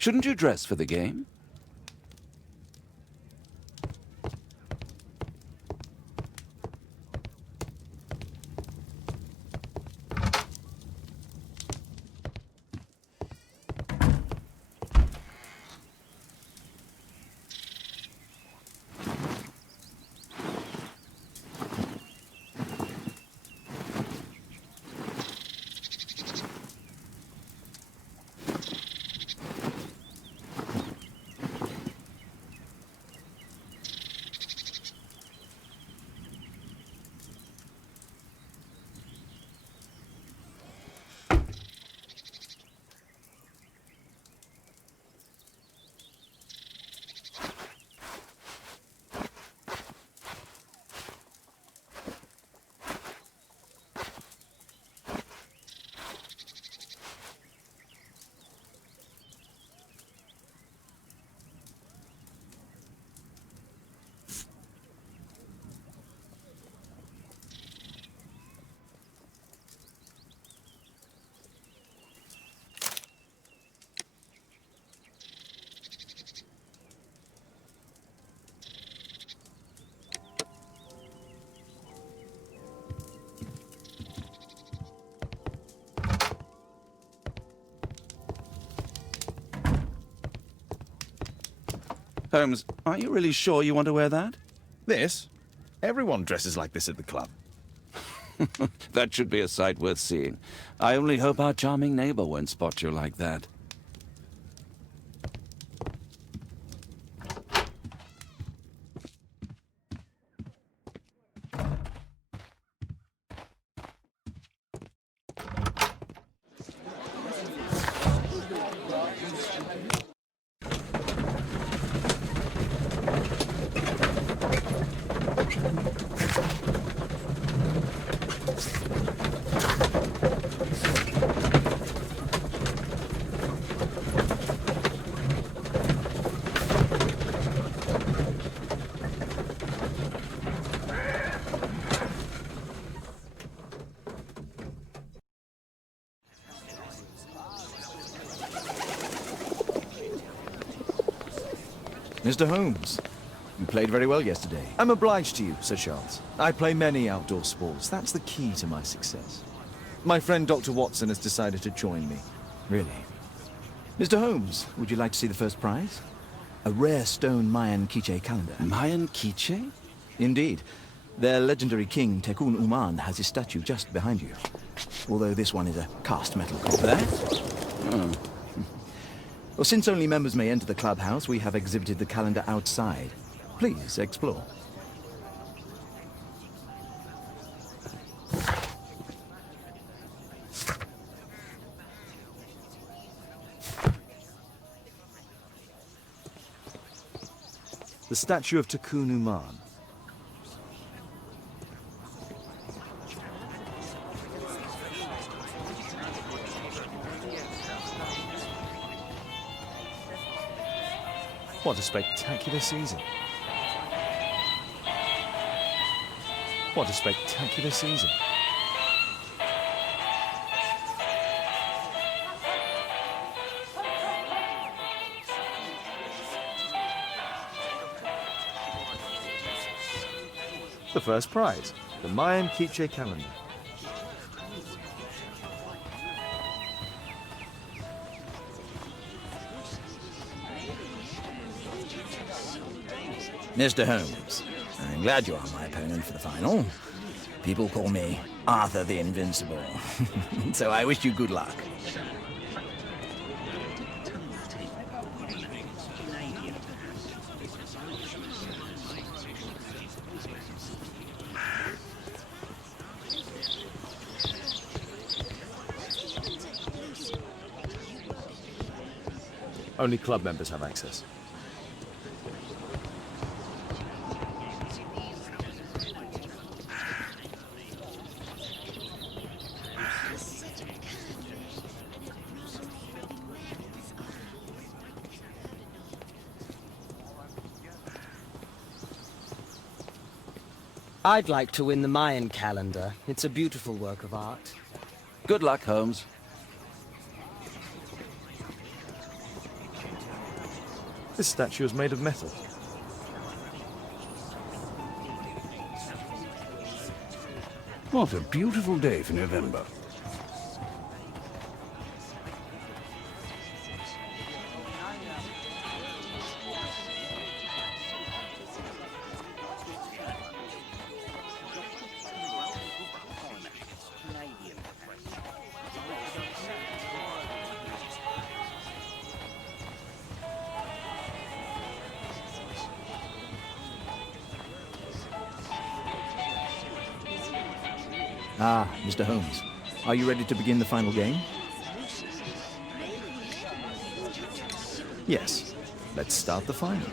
Shouldn't you dress for the game? Holmes, are you really sure you want to wear that? This? Everyone dresses like this at the club. That should be a sight worth seeing. I only hope our charming neighbor won't spot you like that. Mr. Holmes, you played very well yesterday. I'm obliged to you, Sir Charles. I play many outdoor sports. That's the key to my success. My friend Dr. Watson has decided to join me. Really? Mr. Holmes, would you like to see the first prize? A rare stone Mayan quiche calendar. Mayan quiche? Indeed. Their legendary king, Tekun Uman, has his statue just behind you. Although this one is a cast metal copy. That? Oh. Well, since only members may enter the clubhouse, we have exhibited the calendar outside. Please, explore. The statue of Tekun Uman. What a spectacular season. What a spectacular season. The first prize, the Mayan quiche calendar. Mr. Holmes, I'm glad you are my opponent for the final. People call me Arthur the Invincible. So I wish you good luck. Only club members have access. I'd like to win the Mayan calendar. It's a beautiful work of art. Good luck, Holmes. This statue is made of metal. What a beautiful day for November. Ah, Mr. Holmes. Are you ready to begin the final game? Yes. Let's start the final.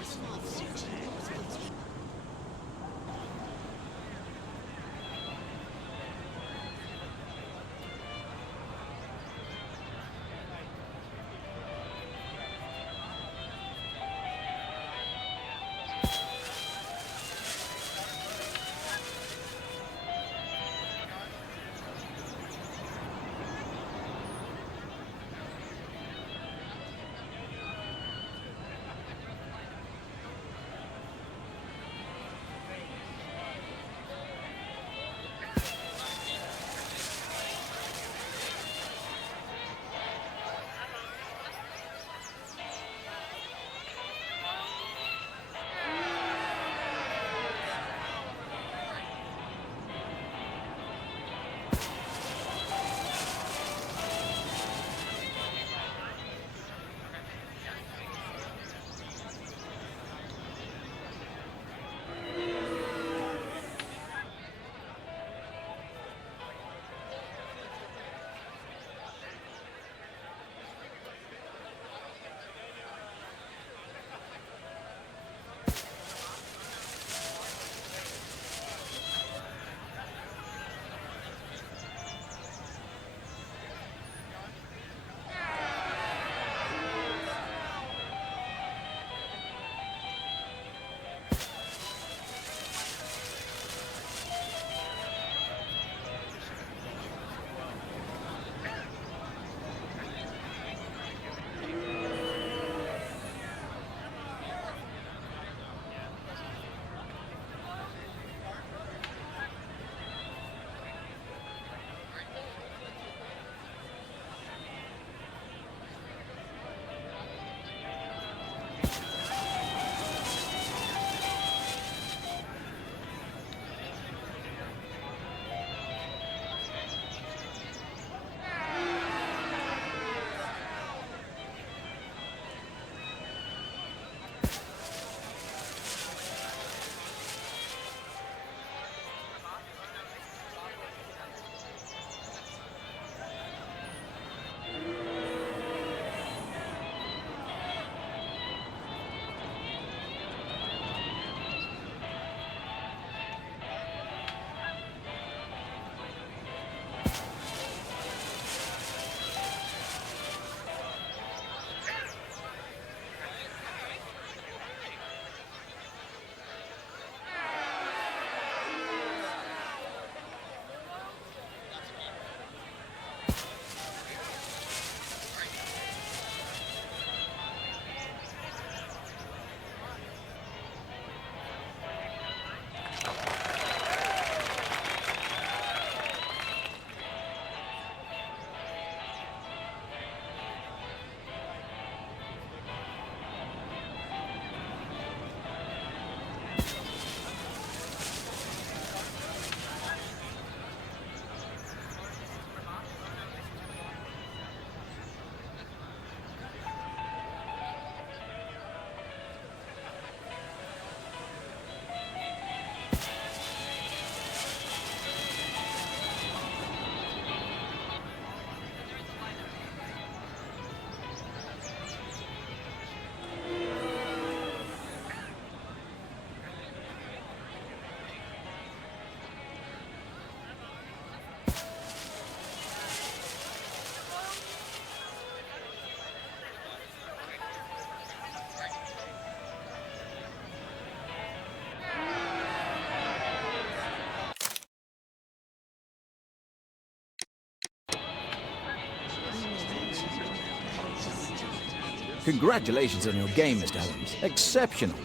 Congratulations on your game, Mr. Holmes. Exceptional.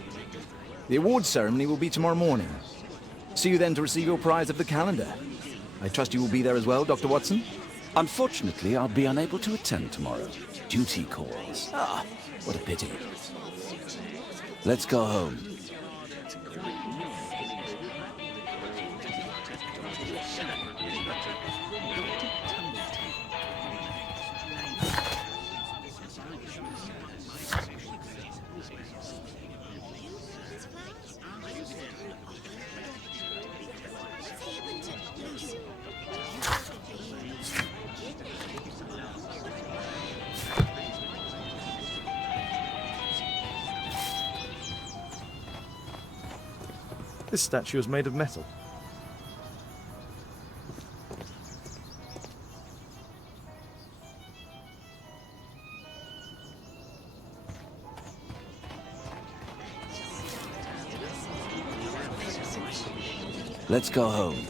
The awards ceremony will be tomorrow morning. See you then to receive your prize of the calendar. I trust you will be there as well, Dr. Watson? Unfortunately, I'll be unable to attend tomorrow. Duty calls. Ah, what a pity. Let's go home. This statue is made of metal. Let's go home.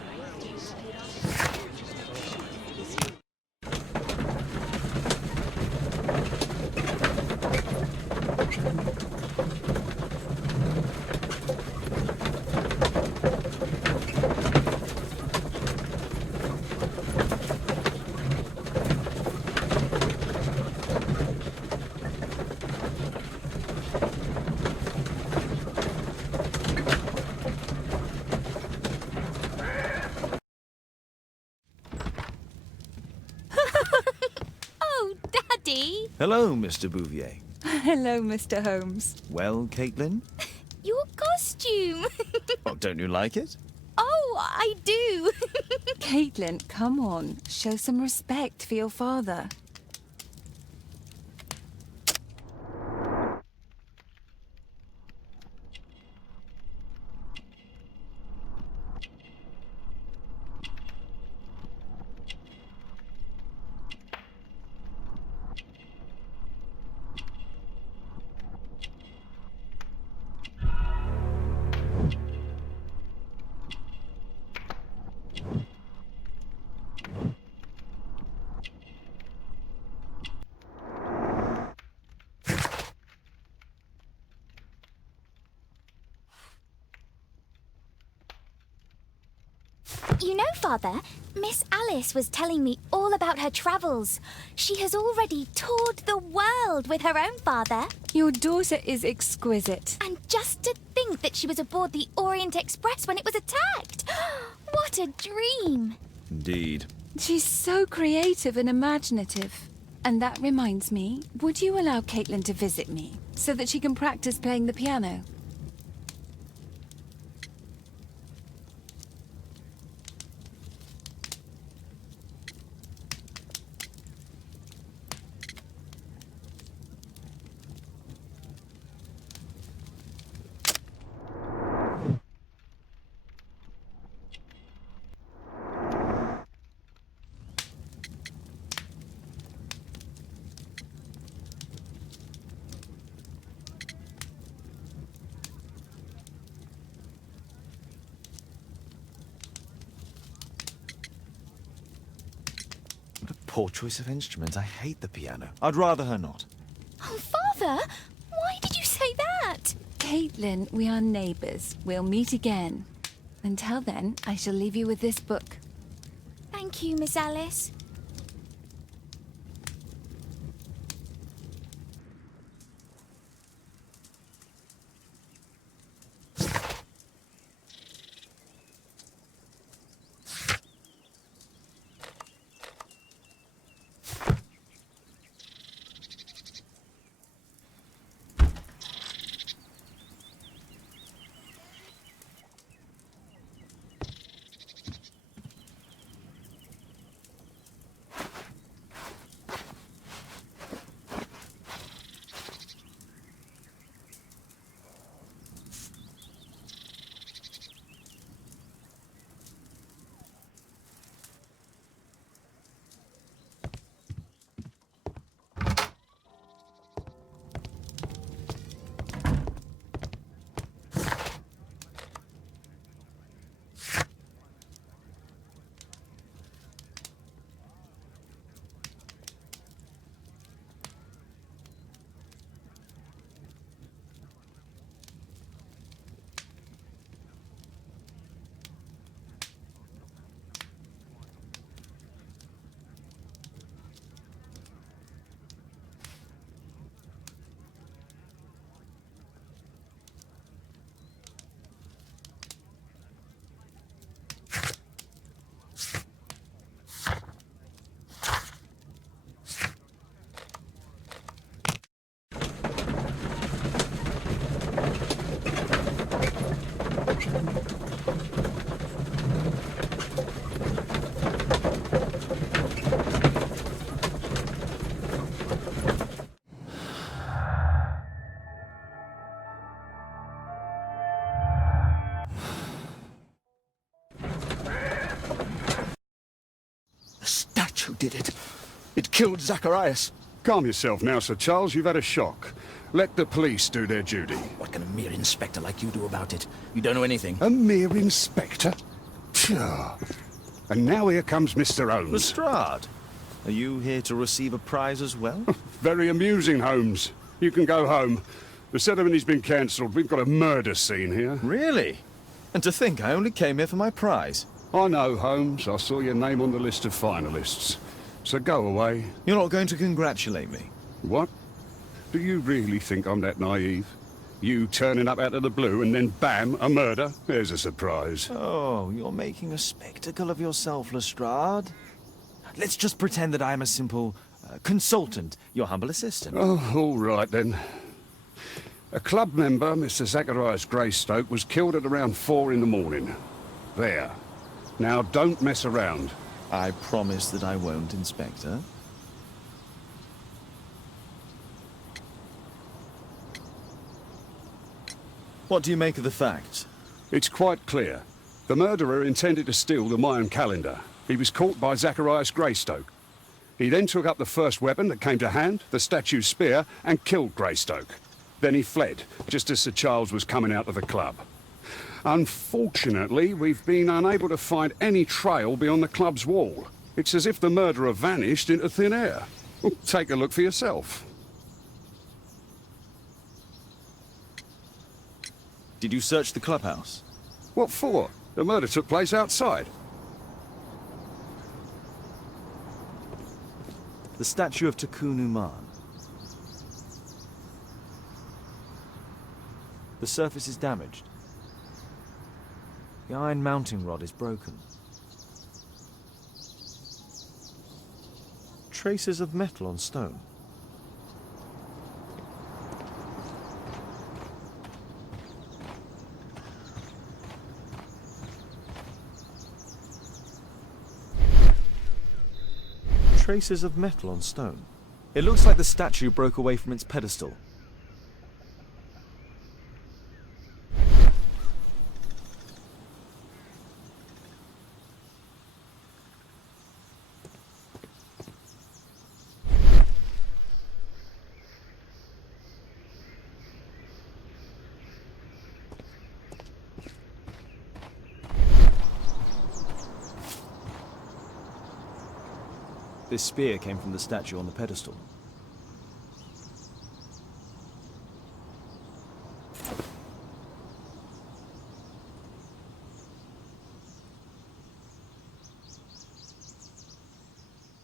Oh, Daddy! Hello, Mr. Bouvier. Hello, Mr. Holmes. Well, Caitlin? Your costume! Oh, don't you like it? Oh, I do! Caitlin, come on. Show some respect for your father. You know, Father, Miss Alice was telling me all about her travels. She has already toured the world with her own father. Your daughter is exquisite. And just to think that she was aboard the Orient Express when it was attacked. What a dream! Indeed. She's so creative and imaginative. And that reminds me, would you allow Caitlin to visit me so that she can practice playing the piano? What a poor choice of instrument. I hate the piano. I'd rather her not. Oh, Father! Why did you say that? Caitlin, we are neighbours. We'll meet again. Until then, I shall leave you with this book. Thank you, Miss Alice. did it. It killed Zacharias. Calm yourself now, Sir Charles. You've had a shock. Let the police do their duty. What can a mere inspector like you do about it? You don't know anything. A mere inspector? Phew. And now here comes Mr. Holmes. Lestrade, are you here to receive a prize as well? Very amusing, Holmes. You can go home. The ceremony's been cancelled. We've got a murder scene here. Really? And to think I only came here for my prize. I know, Holmes. I saw your name on the list of finalists. So go away. You're not going to congratulate me? What? Do you really think I'm that naive? You turning up out of the blue and then bam, a murder? There's a surprise. Oh, you're making a spectacle of yourself, Lestrade. Let's just pretend that I am a simple consultant, your humble assistant. Oh, all right then. A club member, Mr. Zacharias Greystoke, was killed at around 4 in the morning. There. Now, don't mess around. I promise that I won't, Inspector. What do you make of the facts? It's quite clear. The murderer intended to steal the Mayan calendar. He was caught by Zacharias Greystoke. He then took up the first weapon that came to hand, the statue's spear, and killed Greystoke. Then he fled, just as Sir Charles was coming out of the club. Unfortunately, we've been unable to find any trail beyond the club's wall. It's as if the murderer vanished into thin air. Take a look for yourself. Did you search the clubhouse? What for? The murder took place outside. The statue of Tikkun Uman. The surface is damaged. The iron mounting rod is broken. Traces of metal on stone. Traces of metal on stone. It looks like the statue broke away from its pedestal. This spear came from the statue on the pedestal.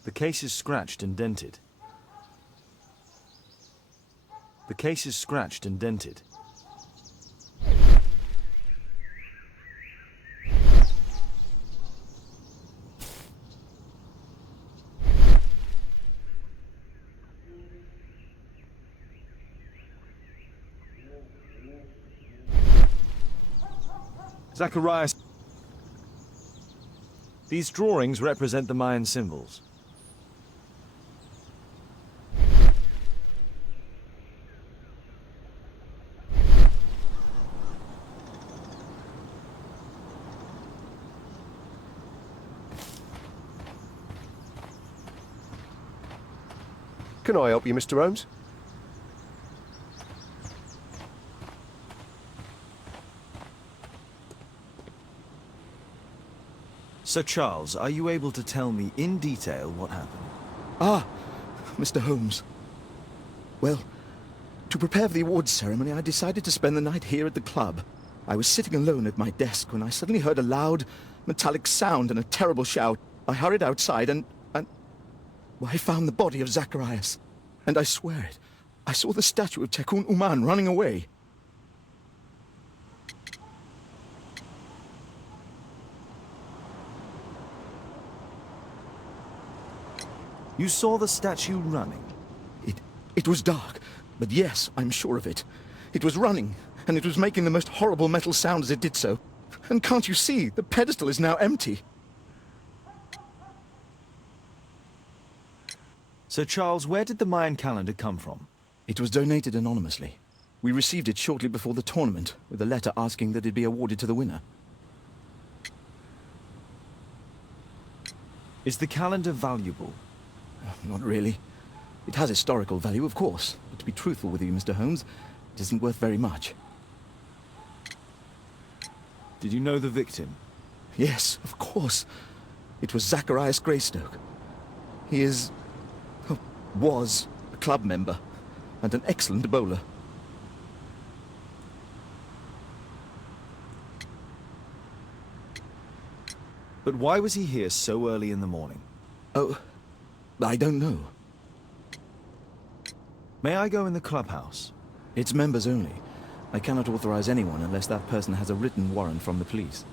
The case is scratched and dented. The case is scratched and dented. Zacharias. These drawings represent the Mayan symbols. Can I help you, Mr. Holmes? Sir Charles, are you able to tell me in detail what happened? Ah, Mr. Holmes. Well, to prepare for the awards ceremony, I decided to spend the night here at the club. I was sitting alone at my desk when I suddenly heard a loud, metallic sound and a terrible shout. I hurried outside and well, I found the body of Zacharias. And I swear it, I saw the statue of Tikkun Uman running away. You saw the statue running? It was dark, but yes, I'm sure of it. It was running, and it was making the most horrible metal sound as it did so. And can't you see, the pedestal is now empty. Sir Charles, where did the Mayan calendar come from? It was donated anonymously. We received it shortly before the tournament, with a letter asking that it be awarded to the winner. Is the calendar valuable? Not really. It has historical value, of course. But to be truthful with you, Mr. Holmes, it isn't worth very much. Did you know the victim? Yes, of course. It was Zacharias Greystoke. He is... oh, was a club member and an excellent bowler. But why was he here so early in the morning? Oh, I don't know. May I go in the clubhouse? It's members only. I cannot authorize anyone unless that person has a written warrant from the police.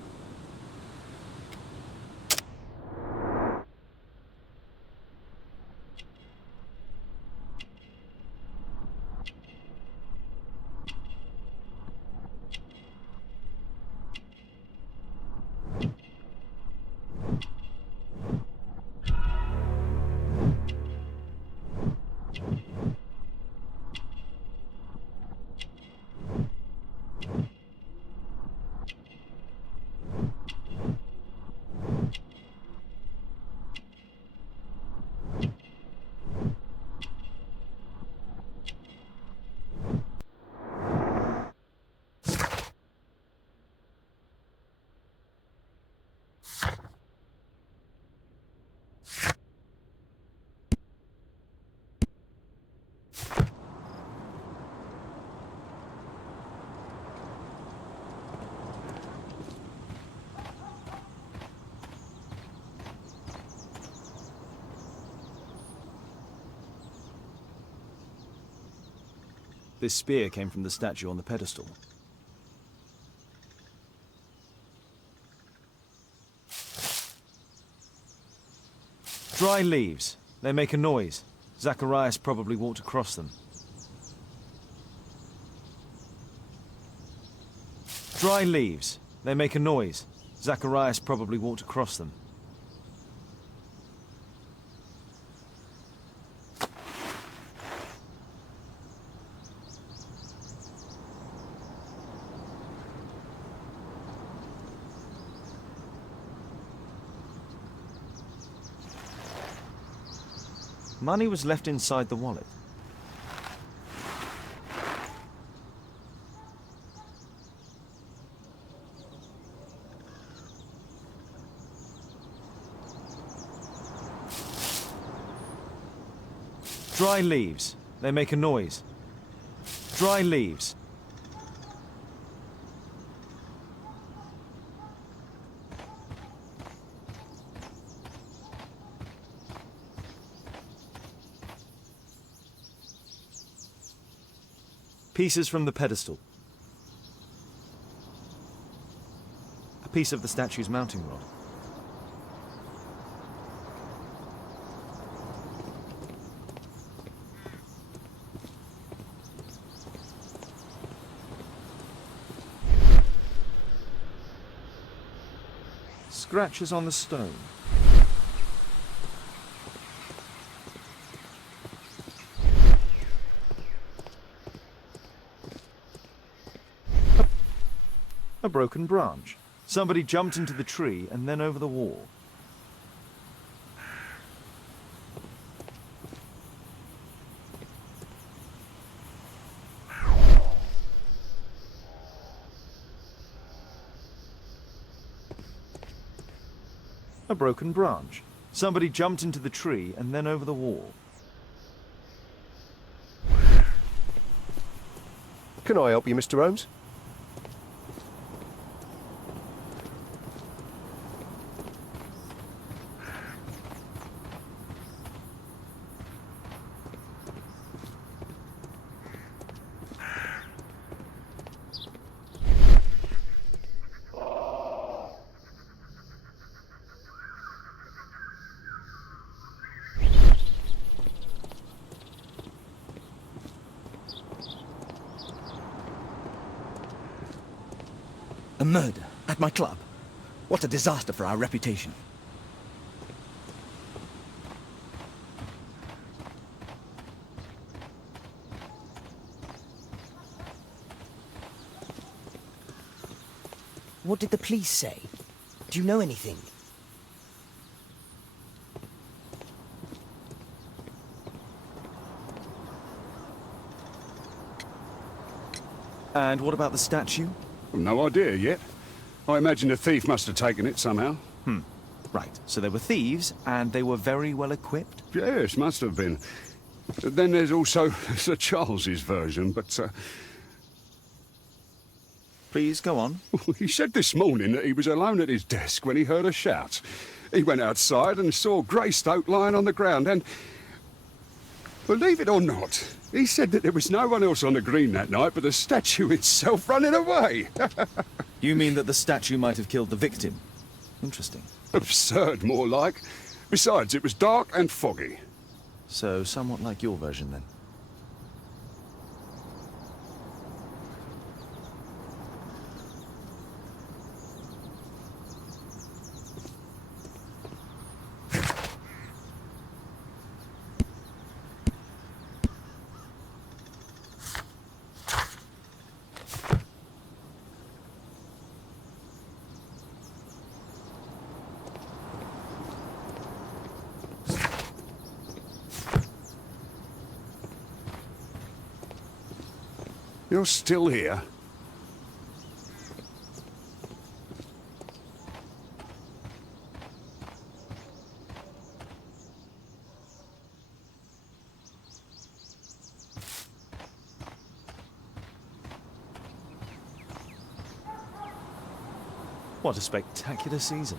This spear came from the statue on the pedestal. Dry leaves. They make a noise. Zacharias probably walked across them. Dry leaves. They make a noise. Zacharias probably walked across them. Money was left inside the wallet. Dry leaves. They make a noise. Dry leaves. Pieces from the pedestal. A piece of the statue's mounting rod. Scratches on the stone. A broken branch. Somebody jumped into the tree and then over the wall. A broken branch. Somebody jumped into the tree and then over the wall. Can I help you, Mr. Holmes? A murder at my club. What a disaster for our reputation. What did the police say? Do you know anything? And what about the statue? No idea yet. I imagine a thief must have taken it somehow. Right, so they were thieves, and they were very well equipped? Yes, must have been. Then there's also Sir Charles's version, but Please, go on. he said this morning that he was alone at his desk when he heard a shout. He went outside and saw Greystoke lying on the ground and... Believe it or not, he said that there was no one else on the green that night but the statue itself running away. You mean that the statue might have killed the victim? Interesting. Absurd, more like. Besides, it was dark and foggy. So, somewhat like your version, then. You're still here? What a spectacular season.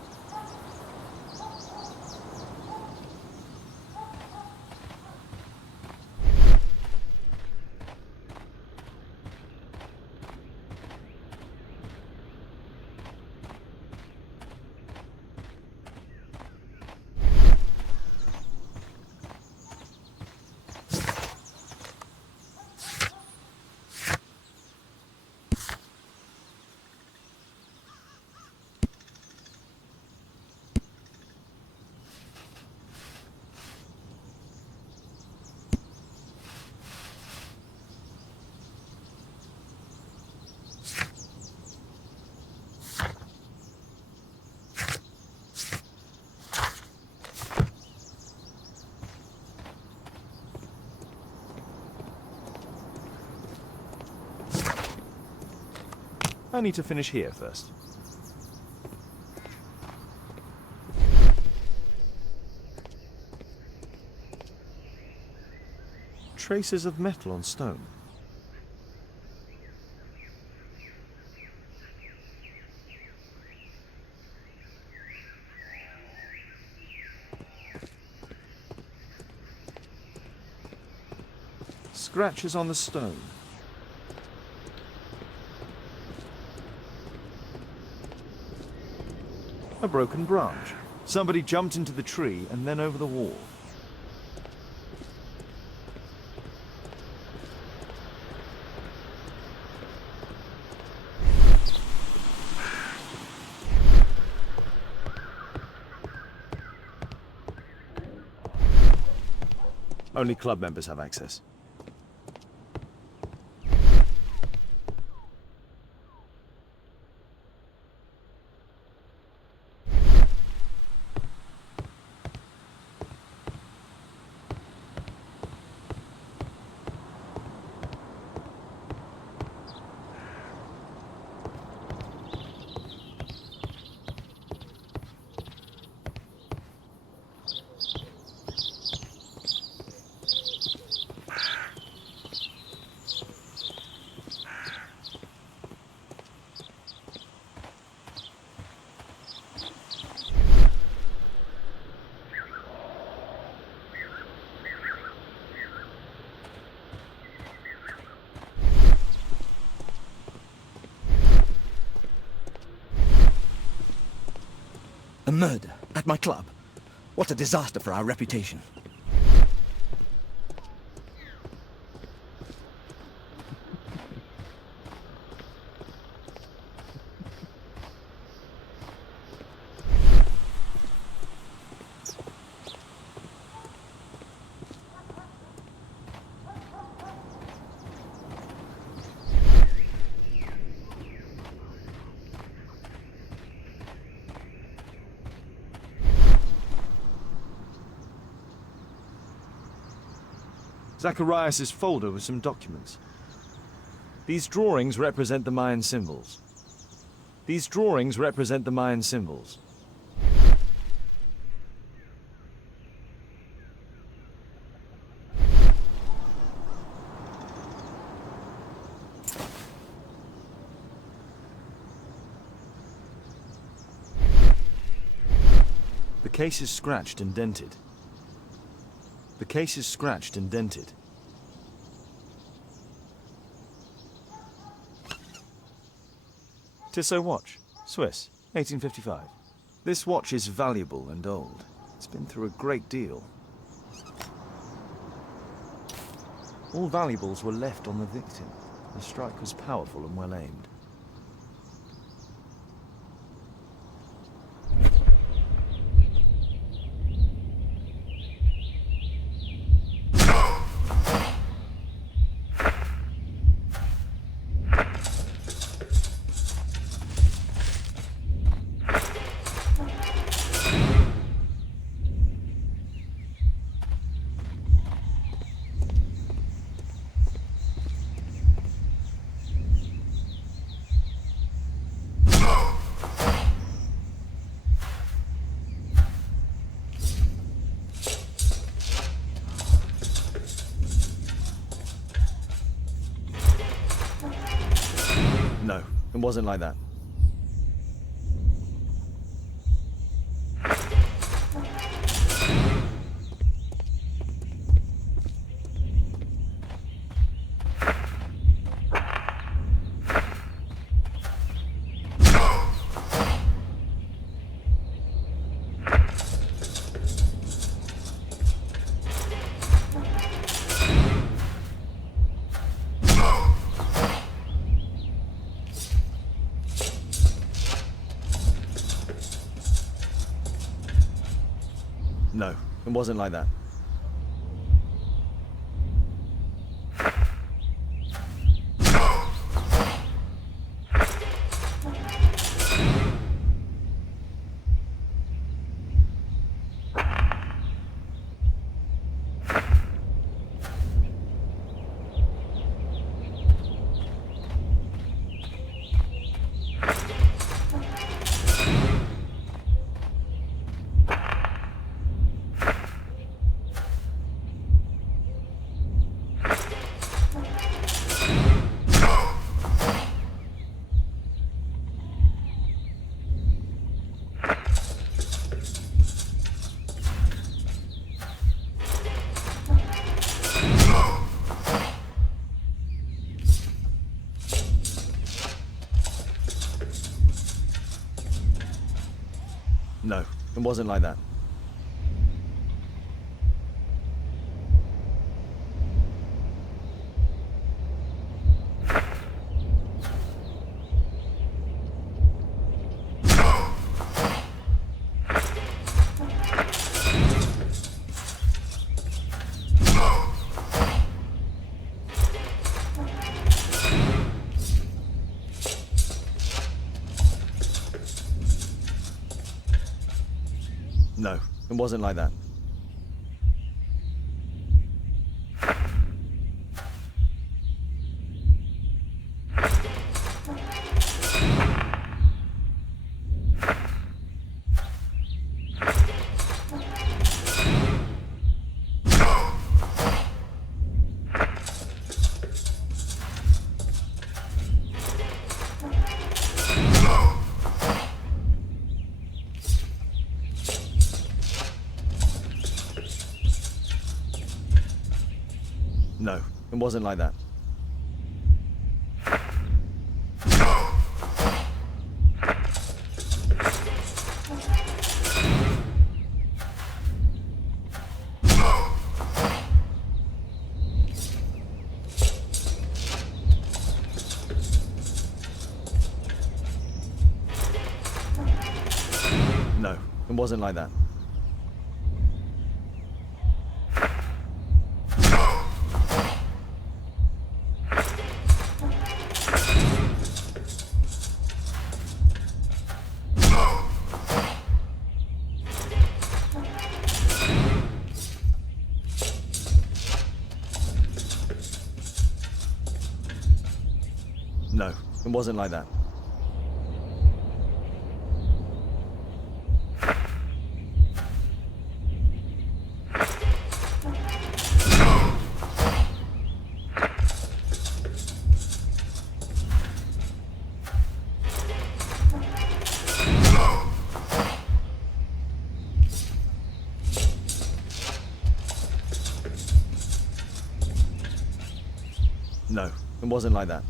I need to finish here first. Traces of metal on stone. Scratches on the stone. A broken branch. Somebody jumped into the tree and then over the wall. Only club members have access. A murder at my club. What a disaster for our reputation. Zacharias' folder with some documents. These drawings represent the Mayan symbols. These drawings represent the Mayan symbols. The case is scratched and dented. The case is scratched and dented. Tissot watch, Swiss, 1855. This watch is valuable and old. It's been through a great deal. All valuables were left on the victim. The strike was powerful and well aimed. No, it wasn't like that. No, it wasn't like that. No, it wasn't like that. No, it wasn't like that. No, it wasn't like that. No, it wasn't like that. No, it wasn't like that. No, it wasn't like that.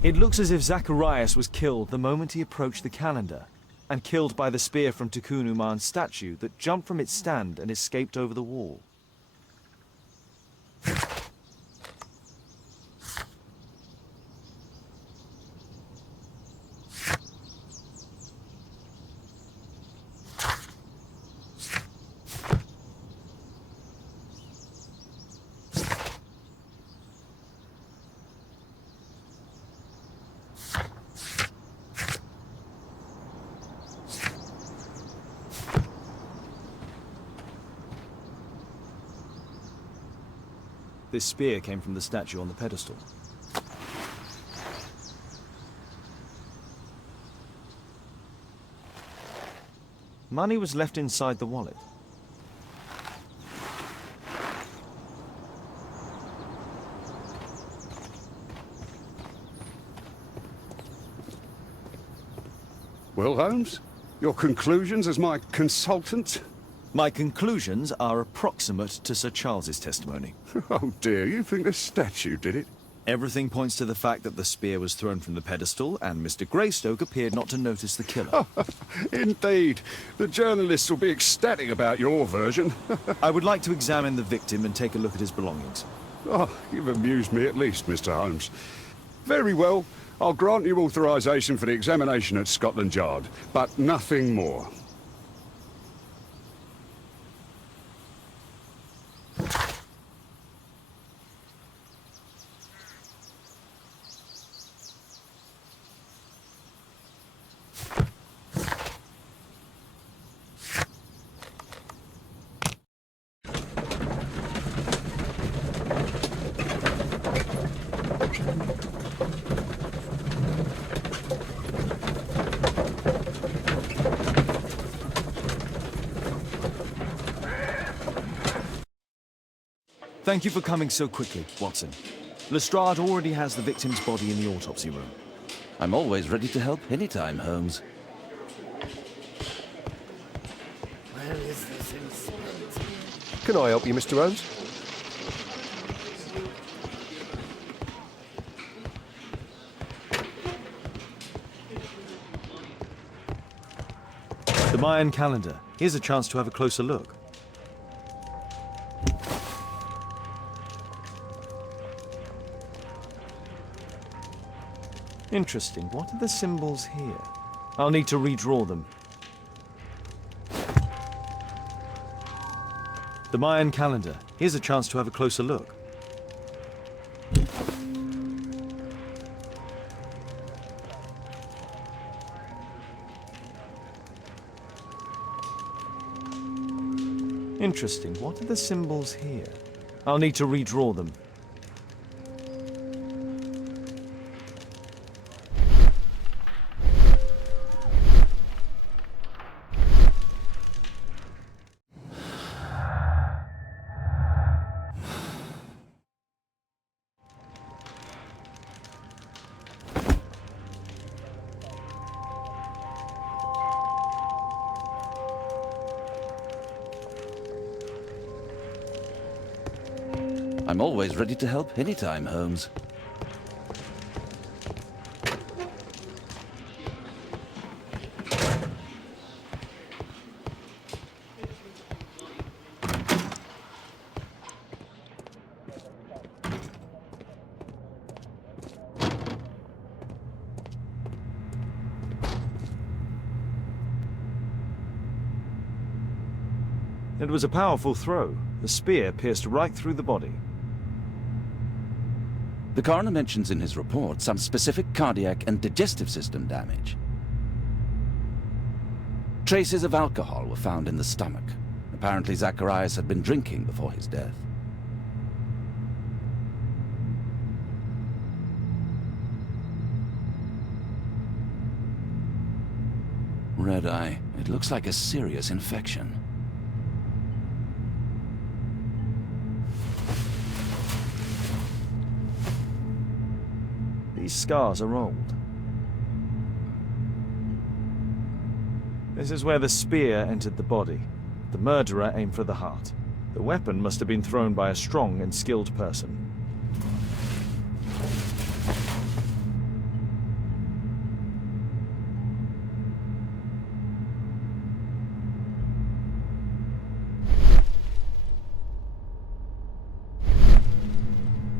It looks as if Zacharias was killed the moment he approached the calendar, and killed by the spear from Tikkun Uman's statue that jumped from its stand and escaped over the wall. This spear came from the statue on the pedestal. Money was left inside the wallet. Well, Holmes, your conclusions as my consultant? My conclusions are approximate to Sir Charles's testimony. Oh dear, you think the statue did it? Everything points to the fact that the spear was thrown from the pedestal, and Mr. Greystoke appeared not to notice the killer. Indeed. The journalists will be ecstatic about your version. I would like to examine the victim and take a look at his belongings. Oh, you've amused me at least, Mr. Holmes. Very well. I'll grant you authorization for the examination at Scotland Yard, but nothing more. Thank you for coming so quickly, Watson. Lestrade already has the victim's body in the autopsy room. I'm always ready to help anytime, Holmes. Where is this inspector? Can I help you, Mr. Holmes? The Mayan calendar. Here's a chance to have a closer look. Interesting. What are the symbols here? I'll need to redraw them. The Mayan calendar. Here's a chance to have a closer look. Interesting. What are the symbols here? I'll need to redraw them. I'm always ready to help anytime, Holmes. It was a powerful throw. The spear pierced right through the body. The coroner mentions in his report some specific cardiac and digestive system damage. Traces of alcohol were found in the stomach. Apparently Zacharias had been drinking before his death. Red eye. It looks like a serious infection. These scars are old. This is where the spear entered the body. The murderer aimed for the heart. The weapon must have been thrown by a strong and skilled person.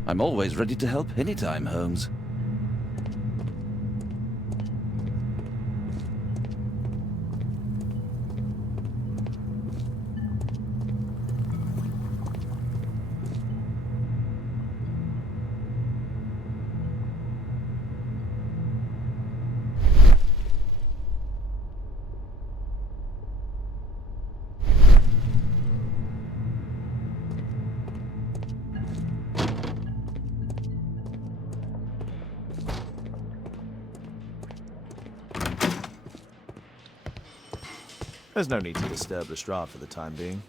I'm always ready to help anytime, Holmes. There's no need to disturb Lestrade for the time being.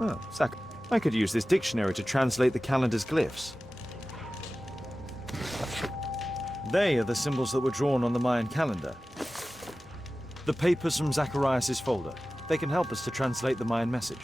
Oh, Zach, I could use this dictionary to translate the calendar's glyphs. They are the symbols that were drawn on the Mayan calendar. The papers from Zacharias' folder. They can help us to translate the Mayan message.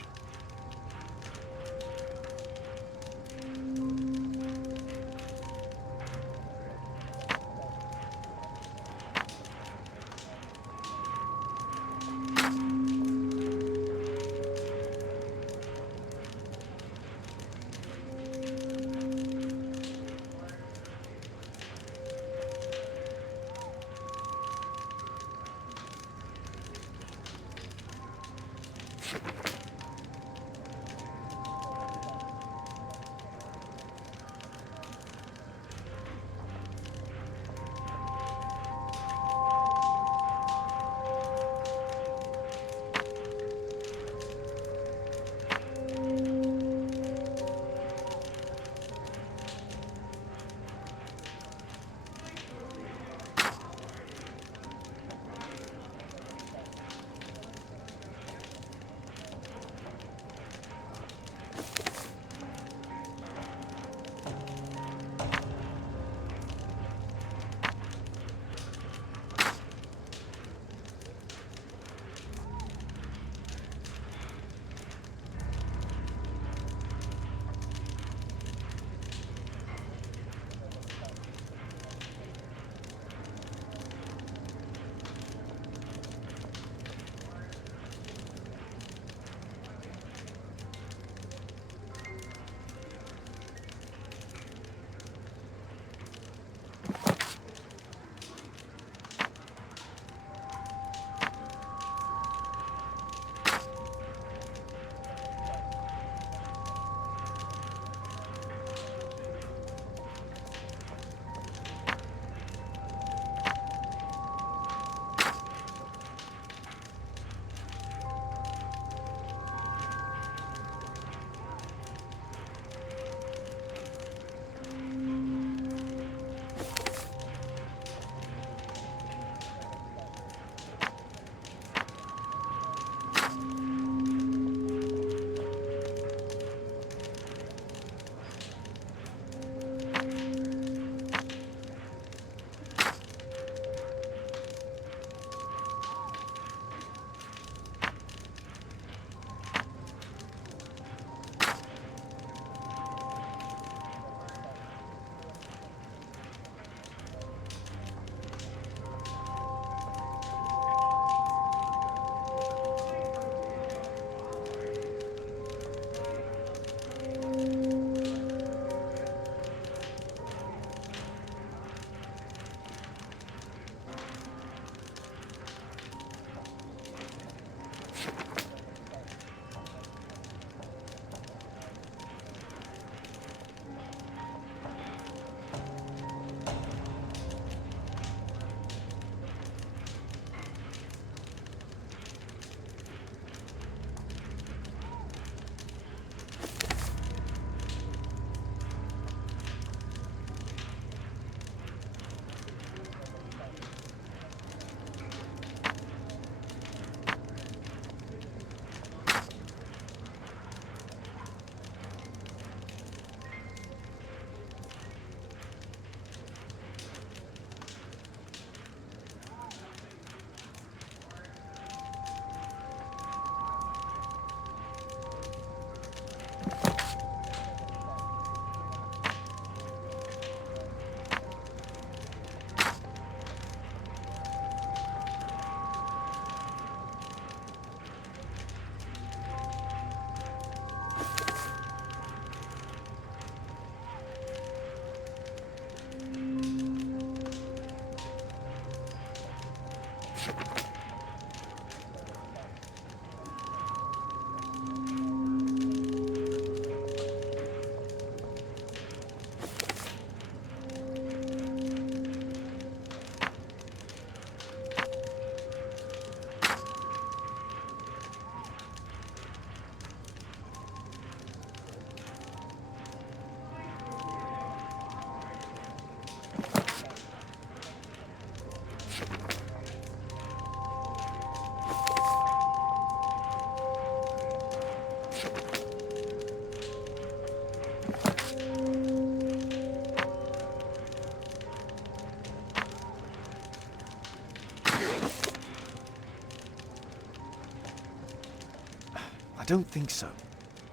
I don't think so.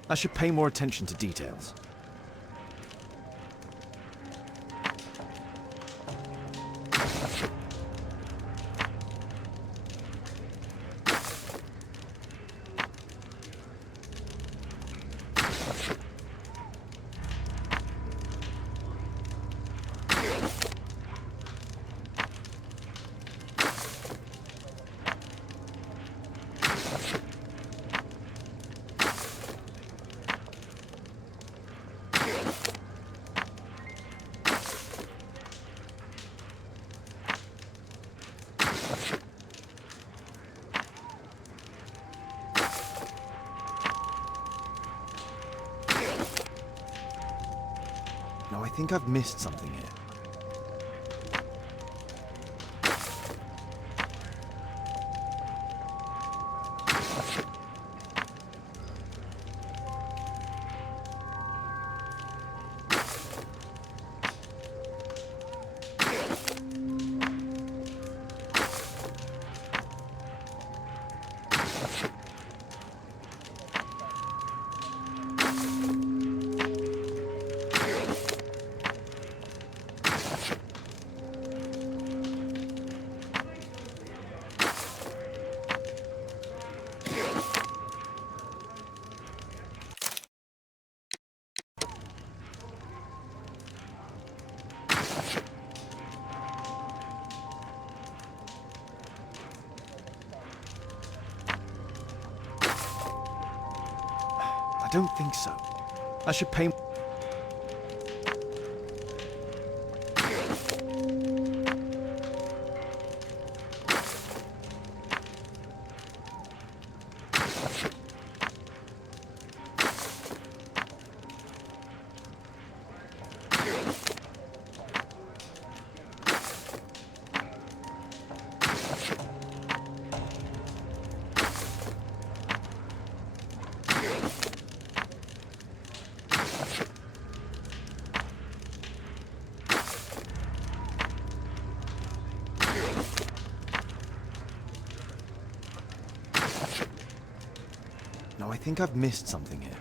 I should pay more attention to details. No, I think I've missed something here. I don't think so. I should pay... No, I think I've missed something here.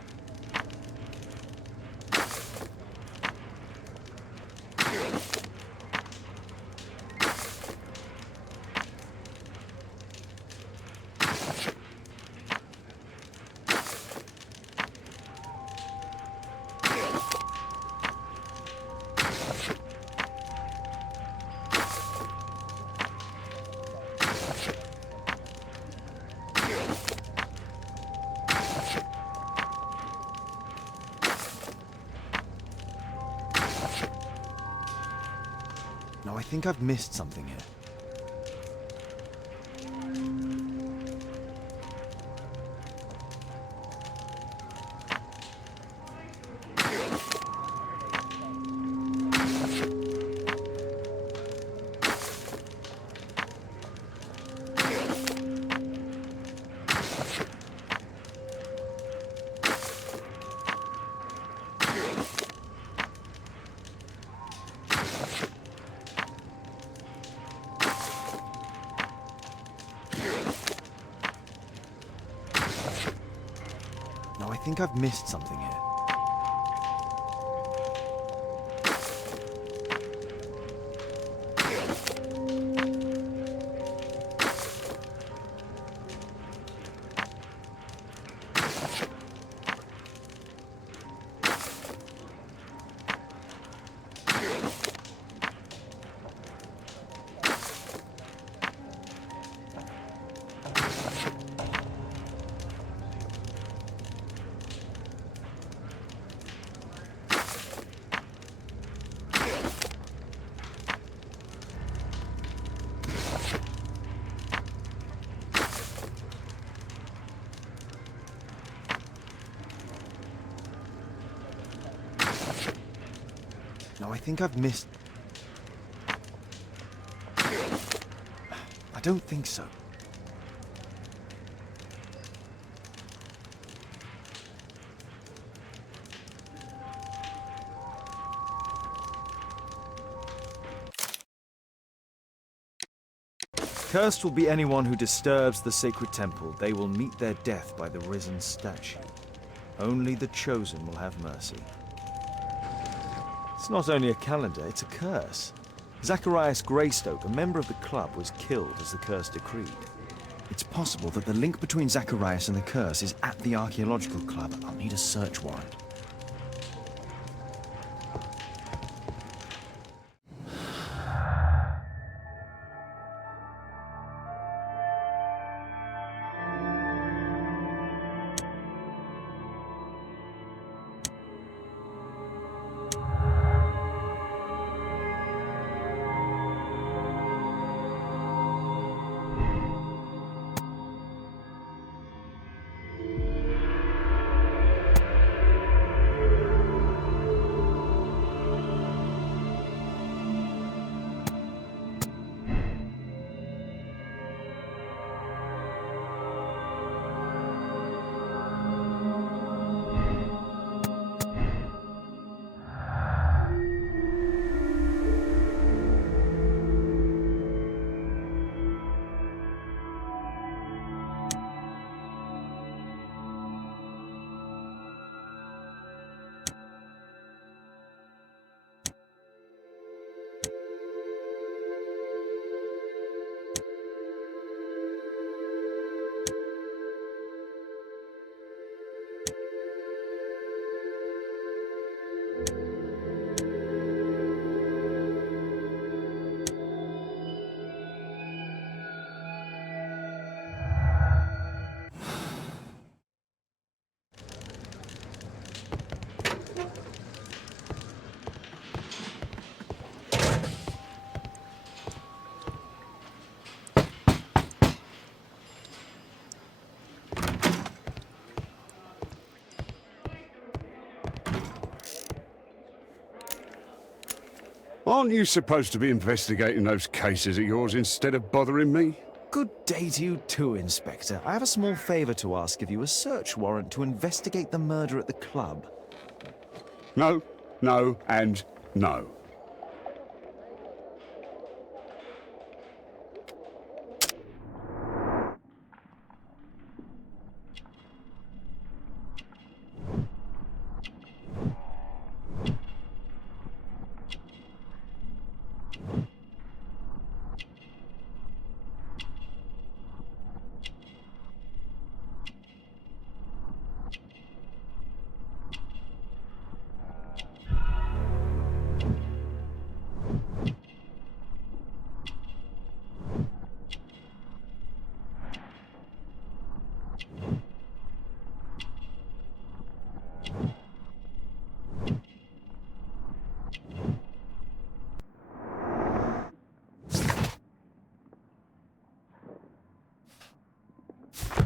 No, I think I've missed something here. No, I think I've missed something here. No, I think I've missed... I don't think so. Cursed will be anyone who disturbs the sacred temple. They will meet their death by the risen statue. Only the chosen will have mercy. It's not only a calendar, it's a curse. Zacharias Greystoke, a member of the club, was killed as the curse decreed. It's possible that the link between Zacharias and the curse is at the archaeological club. I'll need a search warrant. Aren't you supposed to be investigating those cases of yours instead of bothering me? Good day to you too, Inspector. I have a small favor to ask of you, a search warrant to investigate the murder at the club. No, no, and no.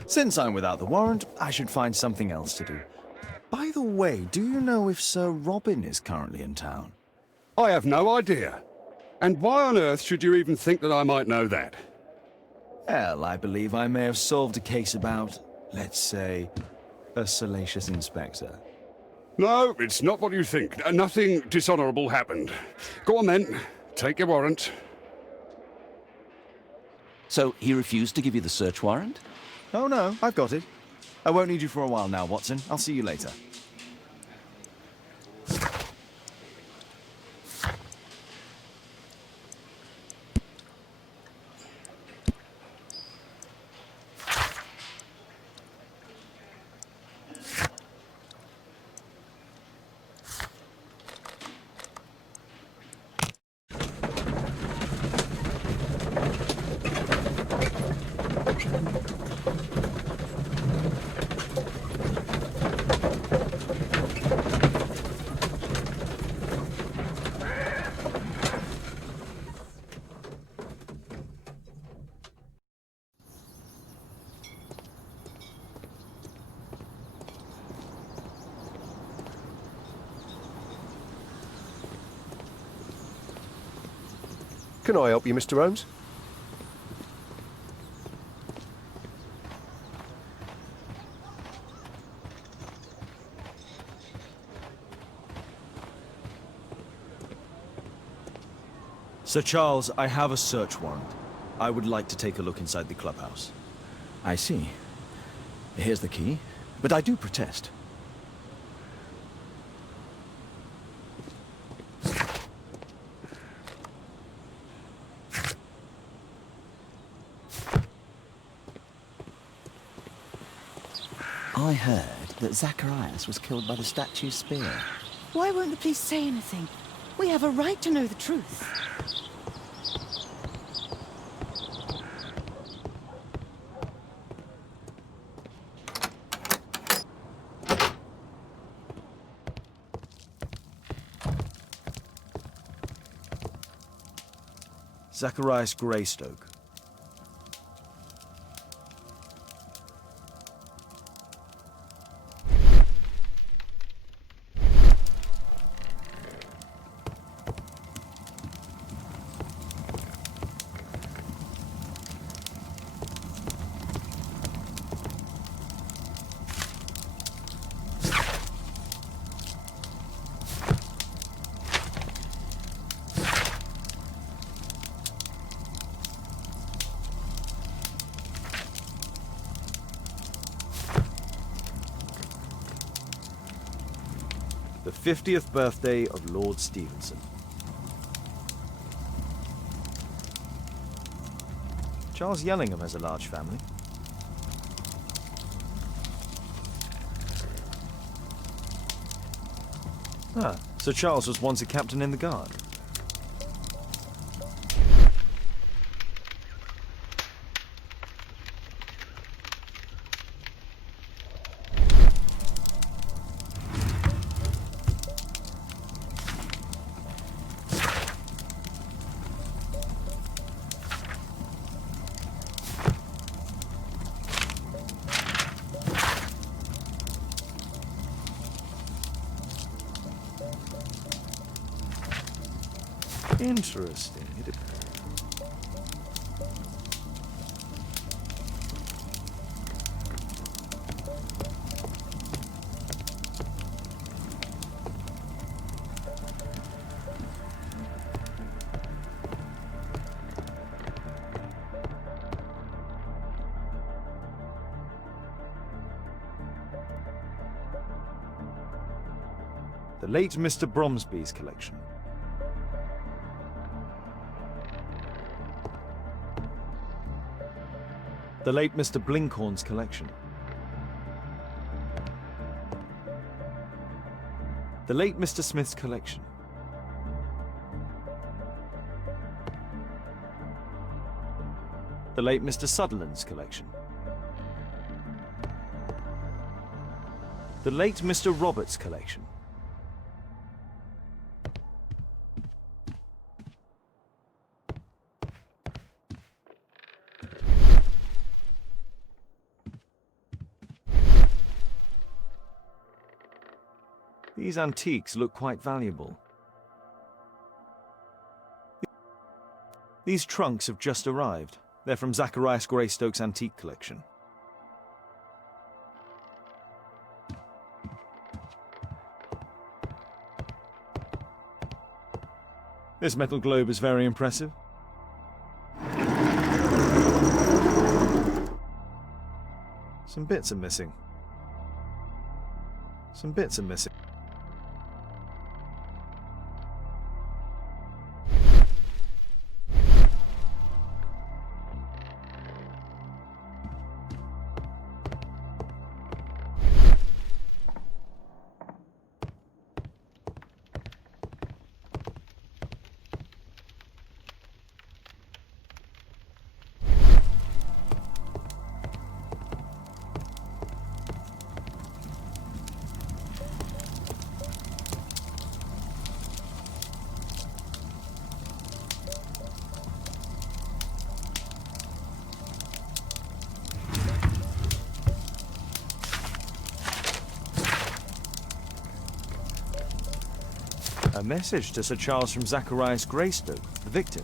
Since I'm without the warrant, I should find something else to do. By the way, do you know if Sir Robin is currently in town? I have no idea. And why on earth should you even think that I might know that? Well, I believe I may have solved a case about, let's say, a salacious inspector. No, it's not what you think. Nothing dishonourable happened. Go on then. Take your warrant. So he refused to give you the search warrant? Oh no, I've got it. I won't need you for a while now, Watson. I'll see you later. Can I help you, Mr. Holmes? Sir Charles, I have a search warrant. I would like to take a look inside the clubhouse. I see. Here's the key, but I do protest. I heard that Zacharias was killed by the statue's spear. Why won't the police say anything? We have a right to know the truth. Zacharias Greystoke. The 50th birthday of Lord Stevenson. Charles Yellingham has a large family. Ah, so Charles was once a captain in the guard. Interesting. The late Mr. Bromsby's collection. The late Mr. Blinkhorn's collection. The late Mr. Smith's collection. The late Mr. Sutherland's collection. The late Mr. Roberts' collection. These antiques look quite valuable. These trunks have just arrived. They're from Zacharias Greystoke's antique collection. This metal globe is very impressive. Some bits are missing. Some bits are missing. A message to Sir Charles from Zacharias Greystoke, the victim.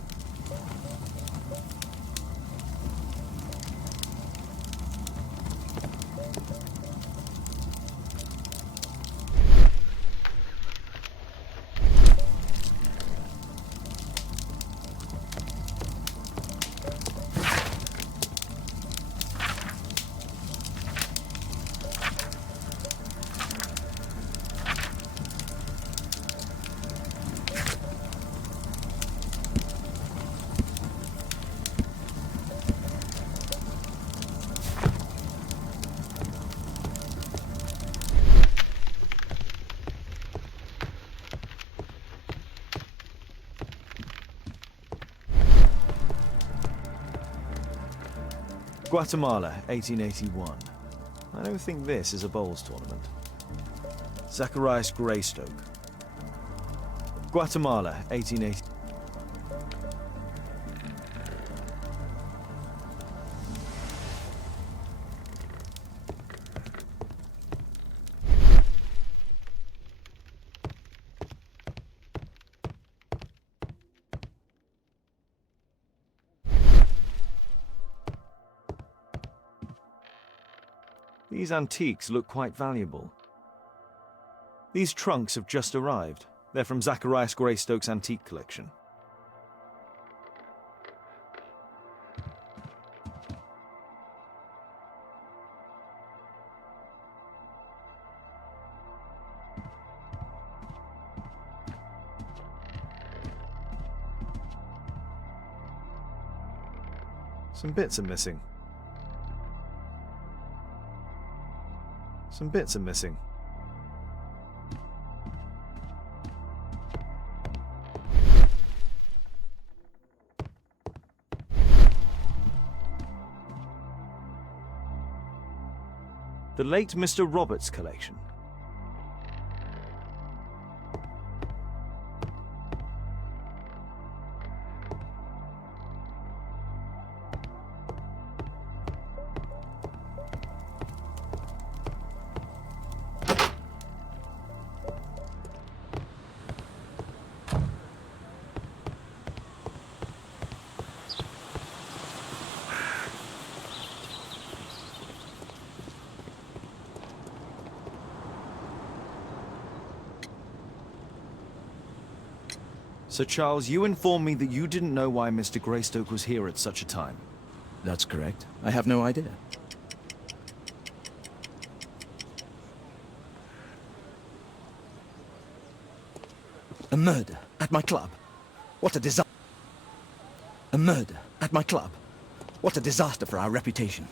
Guatemala, 1881. I don't think this is a bowls tournament. Zacharias Greystoke. Guatemala, 1880. These antiques look quite valuable. These trunks have just arrived. They're from Zacharias Greystoke's antique collection. Some bits are missing. Some bits are missing. The late Mr. Roberts' collection. Sir Charles, you informed me that you didn't know why Mr. Greystoke was here at such a time. That's correct. I have no idea. A murder at my club. What a disaster. A murder at my club. What a disaster for our reputation.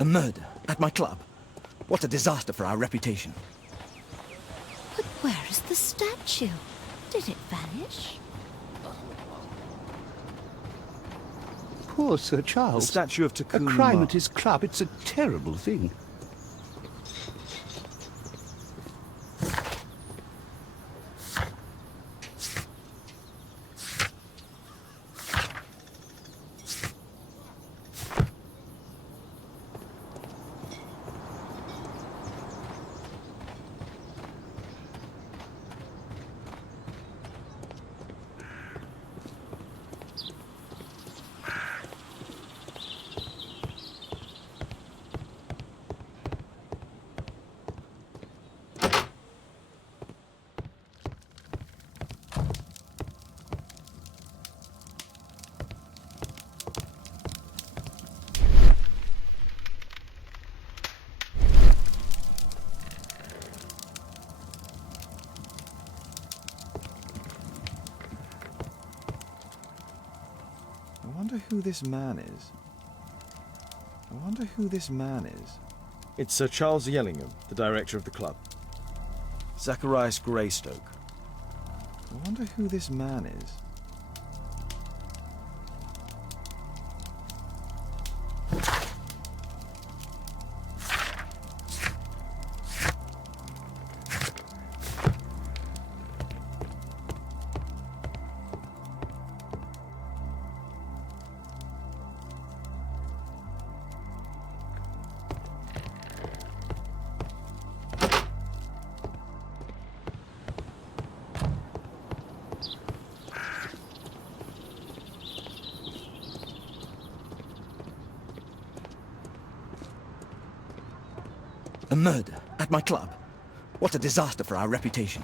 A murder at my club. What a disaster for our reputation. But where is the statue? Did it vanish? Poor Sir Charles. The statue of Takuma. A crime at his club, it's a terrible thing. I wonder who this man is. I wonder who this man is. It's Sir Charles Yellingham, the director of the club. Zacharias Greystoke. I wonder who this man is. A murder at my club. What a disaster for our reputation.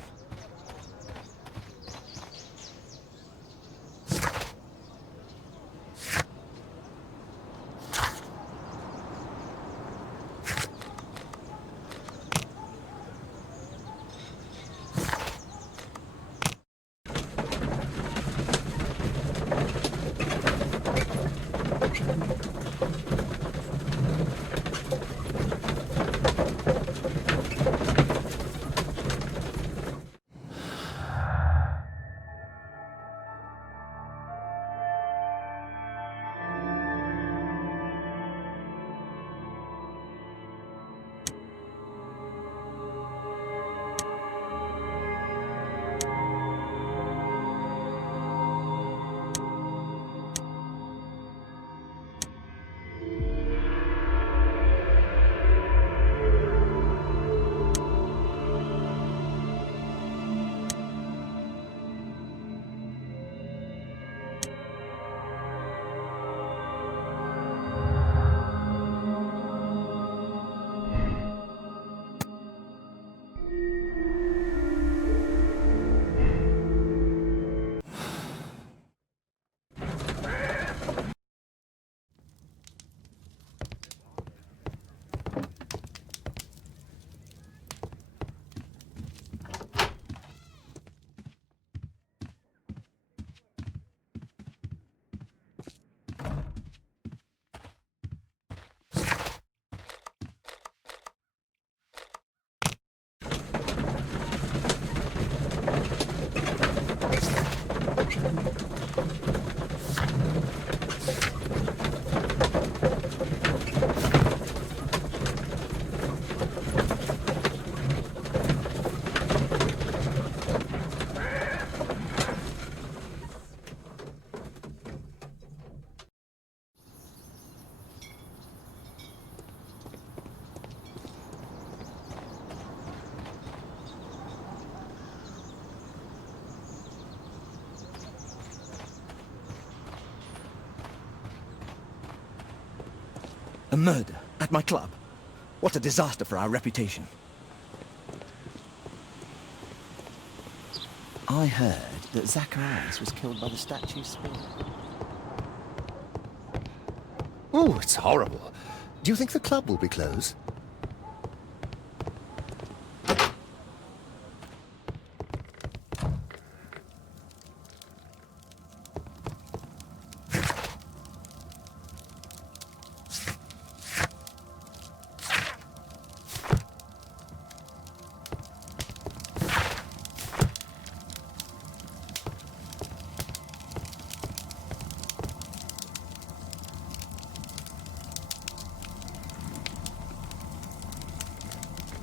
A murder at my club. What a disaster for our reputation. I heard that Zacharias was killed by the statue spear. Oh, it's horrible. Do you think the club will be closed?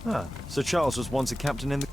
Ah, so Charles was once a captain in the...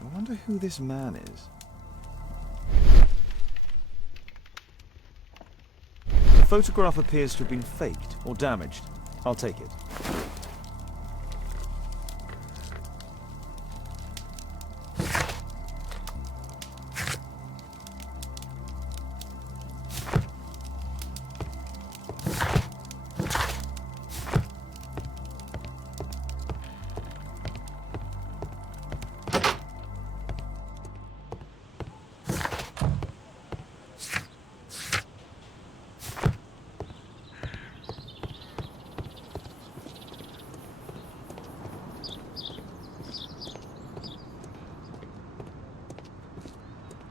I wonder who this man is. The photograph appears to have been faked or damaged. I'll take it.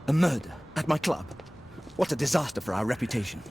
A murder at my club. What a disaster for our reputation.